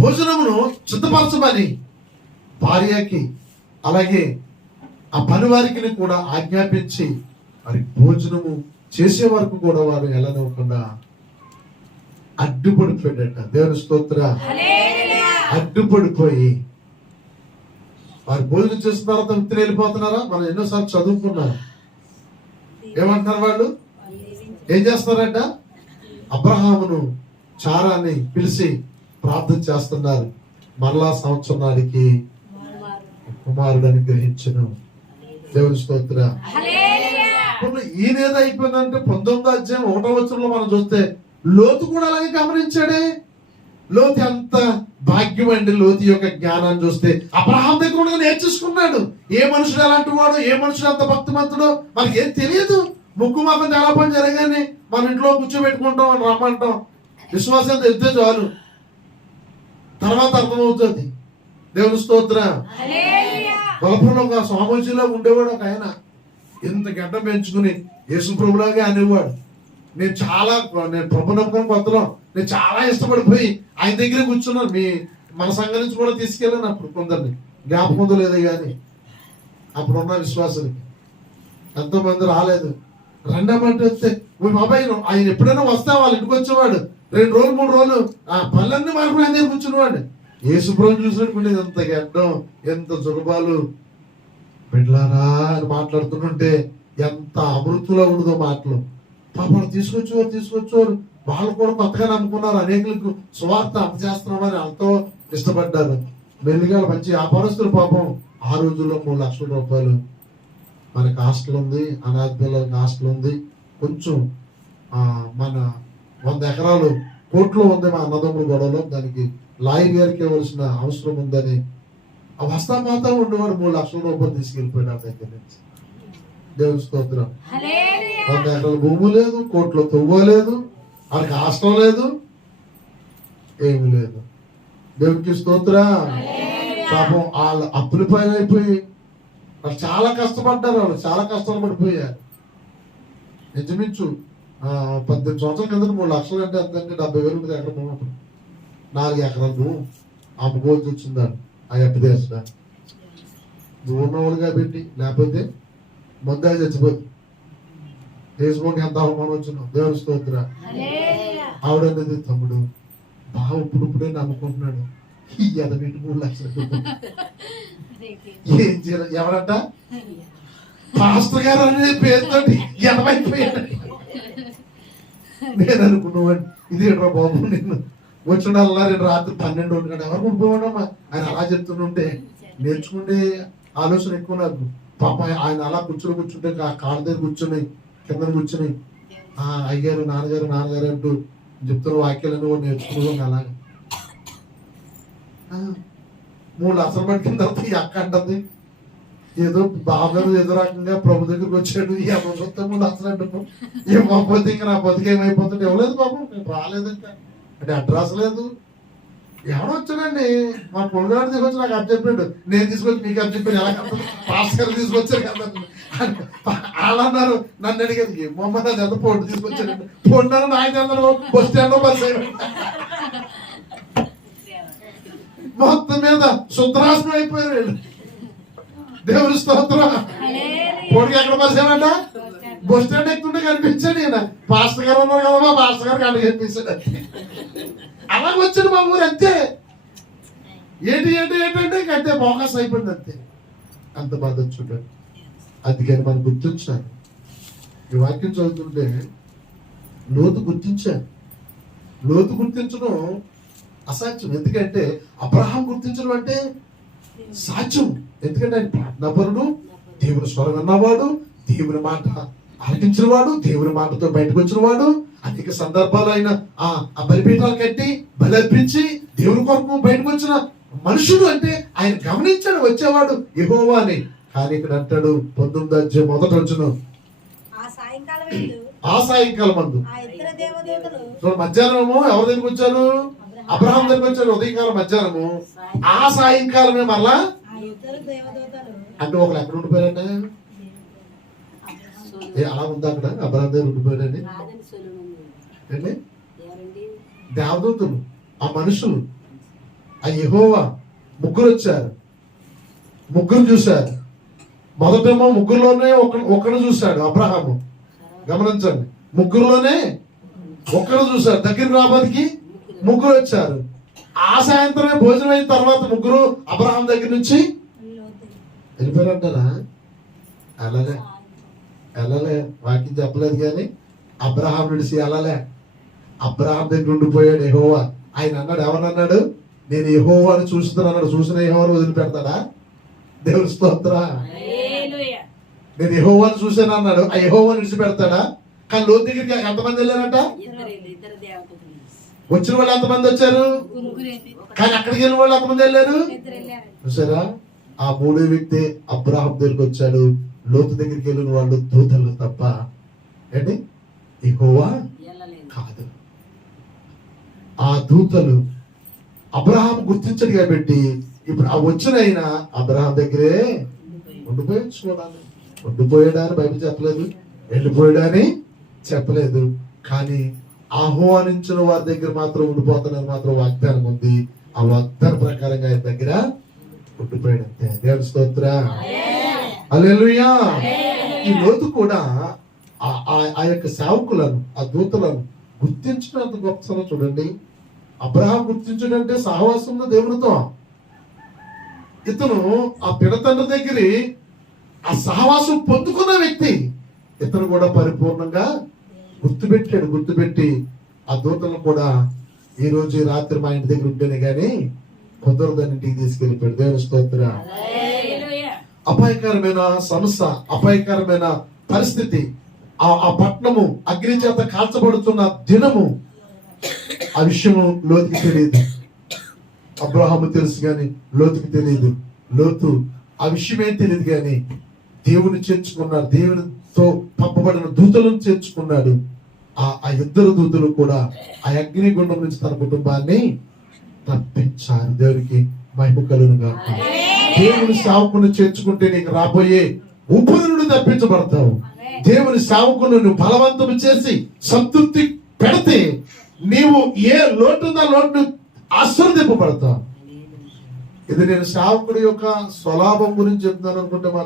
భోజనమును సిద్ధపరచమని భార్యకి అలాగే ఆ పని వారికి కూడా ఆజ్ఞాపించి మరి భోజనము చేసే వరకు కూడా వారు వెళ్ళనివ్వకుండా అడ్డుపడిపోయాడట దేవుని స్తోత్ర. అడ్డుపడిపోయి. వారు భోజనం చేసిన తర్వాత విత్తులు వెళ్ళిపోతున్నారా? మనం ఎన్నోసార్లు చదువుకున్నారు ఏమంటున్నారు వాళ్ళు? ఏం చేస్తారంట అబ్రహామును చారాన్ని పిలిచి ప్రార్థన చేస్తున్నారు. మరలా సంవత్సరం నాడికి కుమారుడు అనుగ్రహించను దేవుని స్తోత్ర. ఇప్పుడు ఈయన ఏదో అయిపోయిందంటే పంతొమ్మిదో అధ్యాయం ఒకటో వచ్చంలో మనం చూస్తే లోతు కూడా అలాగే గమనించాడే. లోతు ఎంత భాగ్యం అండి లోతు యొక్క జ్ఞానాన్ని చూస్తే. అబ్రహాం దగ్గర కూడా నేర్చేసుకున్నాడు. ఏ మనుషుడు ఎలాంటి వాడు ఏ మనుషుడు ఎంత భక్తిమంతుడో మనకి ఏం తెలియదు. ముక్కు మాపం చాలా పని జరగానే మన ఇంట్లో కూర్చోబెట్టుకుంటాం అని రమ్మంటాం. విశ్వాసం తెలితే చాలు. తర్వాత అర్థమవుతుంది. దేవుని స్తోత్ర. గొలపురంలో ఒక స్వామీజీలో ఉండేవాడు ఒక ఆయన. ఇంత గడ్డ పెంచుకుని యేసు ప్రభులాగే అనేవాడు. నేను చాలా నేను ప్రభు నమ్మకం కొత్తలో నేను చాలా ఇష్టపడిపోయి ఆయన దగ్గర కూర్చున్నాను. మీ మన సంఘం నుంచి కూడా తీసుకెళ్ళాను అప్పుడు కొందరిని. జ్ఞాపకం లేదు కానీ. అప్పుడు ఉన్న విశ్వాసులకి. ఎంతో మంది రాలేదు. రెండమంటే వస్తే మీ బాబాయ్ ఆయన ఎప్పుడైనా వస్తే వాళ్ళ ఇంటికి వచ్చేవాడు. రెండు రోజులు మూడు రోజులు. ఆ పళ్ళన్నీ మార్పులు ఆయన కూర్చున్నవాడు. ఏ శుభ్రం చూసినట్టు ఎంత గడ్డం ఎంత సులభాలు. బిడ్లారా అని మాట్లాడుతుంటే ఎంత అమృతులో ఉండదో మాటలు. పాపం తీసుకొచ్చేవారు తీసుకొచ్చేవారు. వాళ్ళు కూడా కొత్తగా నమ్ముకున్నారు అనేకులకు సువార్త అంత ఎంతో ఇష్టపడ్డారు. మెల్లిగా మంచి వ్యాపారస్తులు పాపం ఆ రోజుల్లో మూడు లక్షల రూపాయలు. మనకి హాస్టల్ ఉంది అనాథ పిల్లలకి హాస్టల్ ఉంది. కొంచెం మన వంద ఎకరాలు కోట్లో ఉంది మా అన్నదమ్ముల గొడవలో. దానికి లాయర్ గారికి ఇవ్వాల్సిన అవసరం ఉందని. ఆ వస్తా మాతా ఉండేవాడు మూడు లక్షల రూపాయలు తీసుకెళ్ళిపోయాడు ఆ దగ్గర నుంచి. దేవుని స్తోత్రం. వంద ఎకరాల భూమి లేదు కోట్లో తవ్వ లేదు వాడికి హాస్టల్ లేదు ఏమీ లేదు. దేవునికి స్తోత్ర. పాపం వాళ్ళ అప్పుల పైన అయిపోయి వాళ్ళు చాలా కష్టపడ్డారు వాళ్ళు చాలా కష్టాలు పడిపోయారు. ఇంచుమించు ఆ, పద్దెనిమిది సంవత్సరాల కింద మూడు లక్షలు అంటే అంతంటే డెబ్బై వేలు ఉంటుంది ఎకరం భూమి నాలుగు ఎకరాలు అమ్ముకోవాల్సి వచ్చిందాడు ఆ ఎప్పు దేశ దూరంగా పెట్టి లేకపోతే ముందే చచ్చిపోతుంది దేశంలోకి ఎంత అవమానం వచ్చిందో. దేవుని స్తోత్ర. ఆవిడన్నది తమ్ముడు బాగా ఇప్పుడు ఇప్పుడే నమ్ముకుంటున్నాడు. ఈ ఎదబెట్టి మూడు లక్షలు? ఏం చేయాలి? ఎవరంట? పాస్టర్ గారు అనే పేరుతోటి ఎనమైపోయాడు నేను అనుకున్నాను ఇది రా బాబు నేను వచ్చిన రెండు రాత్రి పన్నెండు గంట ఎవరు ఉండిపోవడమ్మా ఆయన అలా చెప్తుంటే నేర్చుకుంటే ఆలోచన ఎక్కువ నాకు. పాప ఆయన అలా కూర్చుని కూర్చుంటే కాళ్ళ దగ్గర కూర్చుని కింద కూర్చుని ఆ అయ్యారు నాన్నగారు నాన్నగారు అంటూ చెప్తున్న వాక్యాలను నేర్చుకున్నాం అలా అలాగే. ఆ, మూడు లక్షలు పట్టిన తర్వాత ఈ అక్క అంటుంది ఏదో బాబు ఏదో రకంగా ప్రభు దగ్గరికి వచ్చాడు. ఈ అమ్మ అసలు ఏ అంటారు ఏమైపోతే ఇంకా నా బతికి ఏమైపోతుంటే ఇవ్వలేదు బాబు నేను రాలేదంట. అంటే అడ్రస్ లేదు. ఎవడొచ్చాడండి మా పొలగాడు తీసుకొచ్చి నాకు అప్ చెప్పాడు. నేను తీసుకొచ్చి మీకు అప్ చెప్పాడు ఎలా పాస్కర్ గారు తీసుకొచ్చారు కదా. వాళ్ళు అన్నారు నన్ను అడిగేది మొహమ్మద్ అది ఎంత పొడి తీసుకొచ్చాడు? పొండారు నాయన అందరూ బస్ స్టాండ్ బస్ మొత్తం మీద శుద్రాసనం అయిపోయారు దేవుని స్తోత్రం. పొడికి ఎక్కడ పరిచానంట బస్ స్టాండ్ ఎక్కుతుంటే కనిపించాడు ఈయన. పాస్టర్ గారు ఉన్నారు కదా మా పాస్టర్ గారు కళ్ళు కనిపించాడు. అలాగ వచ్చాడు మా ఊరు అంతే. ఏంటి ఏంటి ఏంటంటే ఇంక అంతే ఫోకస్ అయిపోయింది అంతే. అంత బాధ చూడండి అందుకని మనం గుర్తించాలి. ఈ వాక్యం చదువుతుంటే లోతు గుర్తించాను లోతు గుర్తించడం అసాధ్యం. ఎందుకంటే అబ్రహాం గుర్తించడం అంటే సాధ్యం. ఎందుకంటే ఆయన ప్రార్థనాపరుడు దేవుని స్వరం విన్నవాడు దేవుని మాట ఆలకించిన వాడు దేవుని మాటతో బయటకు వచ్చిన వాడు అనేక సందర్భాలు ఆయన ఆ ఆ బలిపీఠాలు కట్టి బలి అర్పించి దేవుని కొరకు బయటకు వచ్చిన మనుషుడు అంటే ఆయన గమనించాడు వచ్చేవాడు యెహోవా అని కానీ ఇక్కడ అంటాడు పంతొమ్మిది అధ్యాయం మొదట వచ్చిన ఆ సాయంకాలం చూడండి మధ్యాహ్నము ఎవరి దగ్గరికి వచ్చారు? అబ్రహాం దగ్గరికి వచ్చారు ఉదయకాలం మధ్యాహ్నము. ఆ సాయంకాలమే మళ్ళా అంటే ఒకరు ఎక్కడ ఉండిపోయారంటే ఏ అలా ఉందా అక్కడ? అబ్రహాం దగ్గర ఉండిపోయారండి? రాదని సొలొమోను. ఏంటి? దేవదూతులు ఆ మనుషులు ఆ యెహోవా ముగ్గురు వచ్చారు. ముగ్గురు చూశారు. మొదటేమో ముగ్గురులోనే ఒక ఒకరు చూశాడు అబ్రహాము. గమనించండి. ముగ్గురులోనే ఒక్కరు చూశారు. దగ్గర రాబోదికి ముగ్గురు వచ్చారు. ఆ సాయంత్రమే భోజనం అయిన తర్వాత ముగ్గురు అబ్రహాం దగ్గర నుంచి లోతు. వెళ్ళిపోయారంటారా వెళ్ళలే. వెళ్ళలే. వాక్యం చెప్పలేదు కానీ అబ్రహాం విడిచి వెళ్ళలే. అబ్రహాం దగ్గర ఉండిపోయాడు యెహోవా. ఆయన అన్నాడు ఎవరన్నాడు నేను యెహోవాని చూస్తున్నాను అన్నాడు. చూసిన యెహోవాని వదిలిపెడతాడా? దేవుని స్తోత్ర. నేను యెహోవాని చూశాను అన్నాడు. ఆ యెహోవాని విడిచిపెడతాడా? కానీ లోతు దగ్గరికి ఎంతమంది వెళ్ళారట? వచ్చిన వాళ్ళు ఎంతమంది వచ్చారు? కానీ అక్కడికి వెళ్ళిన వాళ్ళు ఎంతమంది వెళ్ళారు? చూసారా ఆ మూడో వ్యక్తి అబ్రాహం దగ్గరికి వచ్చాడు. లోతు దగ్గరికి వెళ్ళిన వాళ్ళు దూతలు తప్ప ఏంటి? ఇహోవా కాదు. ఆ దూతలు అబ్రహాం గుర్తించడు కాబట్టి ఇప్పుడు ఆ వచ్చిన ఆయన అబ్రహాం దగ్గరే ఉండిపోయాడు చూడాలి ఉండిపోయాడా అని బైబిల్ చెప్పలేదు. వెళ్ళిపోయాడా అని చెప్పలేదు. కానీ ఆహ్వానించిన వారి దగ్గర మాత్రం ఉండిపోతానని మాత్రం వాగ్దానం ఉంది. ఆ వాగ్దానం ప్రకారంగా ఆయన దగ్గర ఉండిపోయాడు అంతే దేవుని స్తోత్ర. హల్లెలూయా. ఈ లోతు కూడా ఆ- ఆ- యొక్క సేవకులను ఆ దూతలను గుర్తించడం అంత చూడండి. అబ్రహాం గుర్తించడం అంటే సహవాసంలో దేవునితో. ఇతను ఆ పిడతండ్రి దగ్గర ఆ సహవాసం పొందుకున్న వ్యక్తి. ఇతను కూడా పరిపూర్ణంగా గుర్తుపెట్టాడు గుర్తుపెట్టి ఆ దూతలను కూడా ఈ రోజు రాత్రి మా ఇంటి దగ్గర ఉంటేనే కానీ కుదరదని ఇంటికి తీసుకెళ్ళిపోయాడు దేవుని స్తోత్ర. అపాయకరమైన సమస్య అపాయకరమైన పరిస్థితి. ఆ ఆ పట్టణము అగ్ని చేత కాల్చబడుతున్న దినము. ఆ విషయము లోతుకి తెలియదు. అబ్రహాము తెలుసు కానీ లోతుకి తెలియదు. లోతు ఆ విషయమే తెలియదు కానీ దేవుని చేర్చుకున్నాడు దేవునితో పంపబడిన దూతలను చేర్చుకున్నాడు. ఆ ఆ ఇద్దరు దూతలు కూడా ఆ అగ్ని గుండం నుంచి తన కుటుంబాన్ని తప్పించారు దేవునికి మహిమ కలుగునుగా దేవుని సావుకును చేర్చుకుంటే నీకు రాబోయే ఉప్పుల నుండి తప్పించబడతావు. దేవుని సావుకును నువ్వు బలవంతం చేసి సంతృప్తి పెడితే నీవు ఏ లోటున్న లోటు ఆశీర్వదింపబడతావు. ఇది నేను సావుకుడి యొక్క స్వలాభం గురించి చెప్తున్నాను అనుకుంటే మాత్రం